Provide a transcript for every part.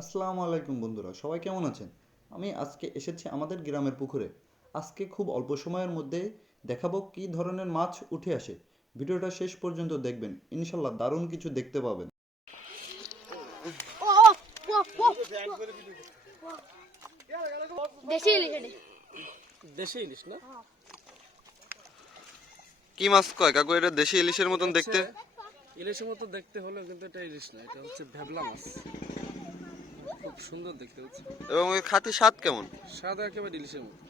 আসসালামু আলাইকুম বন্ধুরা সবাই কেমন আছেন? আমি আজকে এসেছি আমাদের গ্রামের পুকুরে। আজকে খুব অল্প সময়ের মধ্যে দেখাবো কি ধরনের মাছ উঠে আসে। ভিডিওটা শেষ পর্যন্ত দেখবেন ইনশাল্লাহ দারুণ কিছু দেখতে পাবেন। ও ও ও দেশি ইলিশ এটা। দেশি ইলিশ না? কি মাছ কয় কাকু এটা দেশি ইলিশের মতন দেখতে? ইলিশের মতো দেখতে হলেও কিন্তু এটা ইলিশ না এটা হচ্ছে ভ্যাবলা মাছ খুব সুন্দর দেখতে হচ্ছে এবং ওই খাতি স্বাদ কেমন সাদা একেবারে ইলিশের মতো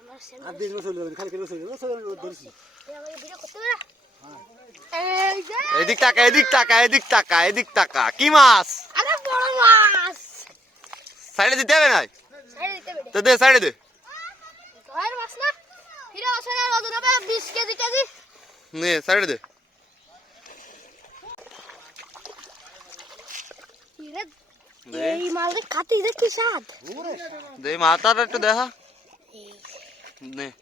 এই যে এই যে এই যে এই যে এই যে এই যে এই যে আমরা আমরা উঠছি আমরা উঠছি আমাকে ভিডিও করতে পারা এই যে। এদিক টাকা এদিক টাকা এদিক টাকা এদিক টাকা কি মাছ? আরে বড় মাছ। সাইডে দিতে হবে না তো দে সাইডে দে। দয়ের মাছ না? হিরো ওসনের ওজন হবে বিশ কেজি কেজি? নে সাইডে দে। এই মালের কাটি দেখি স্বাদ। দে মাথাটা একটু দেখা। ね。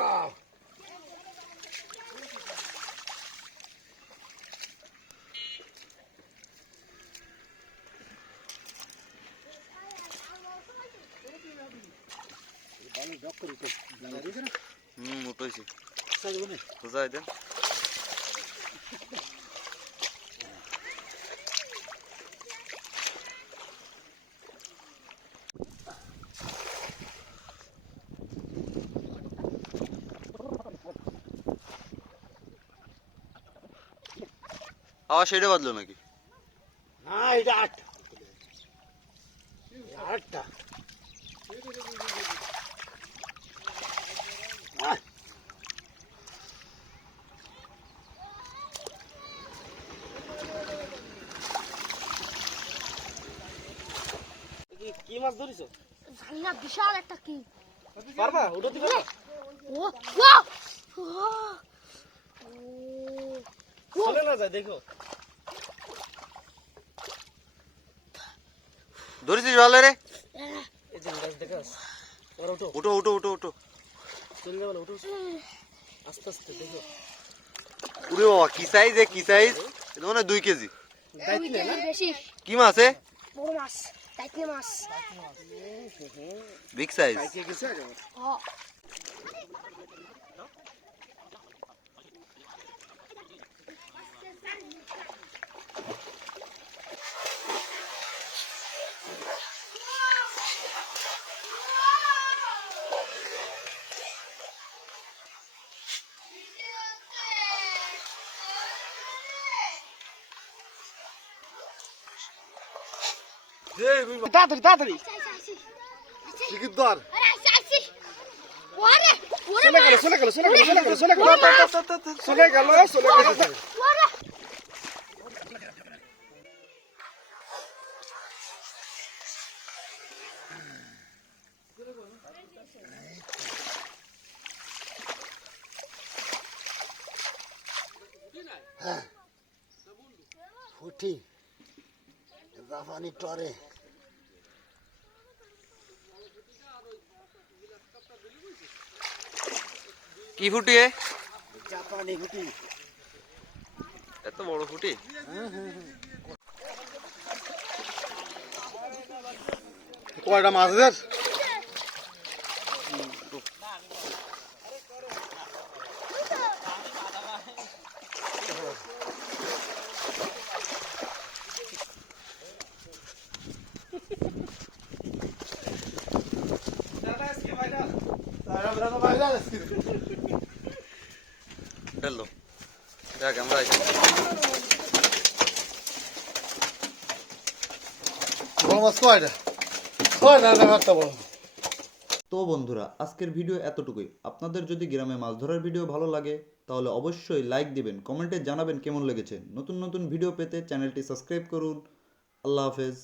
들어가. 많이 몇 그릇 나가리더라. 음, 어떠시? 싸구네. 부자야 돼? আবার সেটা বাদলো নাকি? না এটা আটটা। আটটা। কি- মাছ ধরিস জানি না বিশাল একটা কি। পারবা? উঠতে পারবা ও ও! না যায় দেখো। ধরেছিস ভালো রে? উঠো। উঠো উঠো উঠো চলে যাবে উঠো আস্তে আস্তে দেখো। উরে বাবা কি সাইজ এ কি সাইজ এটা মানে দুই কেজি। কি মাছ এ? বড় মাছ টাইটনি মাছ। বিগ সাইজ তাড়াতাড়ি তাড়াতাড়ি। আইছি টিকিট দর আরে আইছি আইছি ওরে ওরে চলে গেল চলে গেল চলে গেল চলে গেল চলে গেল। চলে গেল চলে গেল। ফুটি। জাপানি টরে কি ফুটি এ? জাপানি ফুটি এত বড় ফুটি কয়টা মাছ আছে? ফেলল দেখ আমরা তো বন্ধুরা আজকের ভিডিও এতটুকুই। আপনাদের যদি গ্রামে মাছ ধরার ভিডিও ভালো লাগে তাহলে অবশ্যই লাইক দিবেন কমেন্টে জানাবেন কেমন লেগেছে। নতুন নতুন ভিডিও পেতে চ্যানেলটি সাবস্ক্রাইব করুন। আল্লাহ হাফেজ।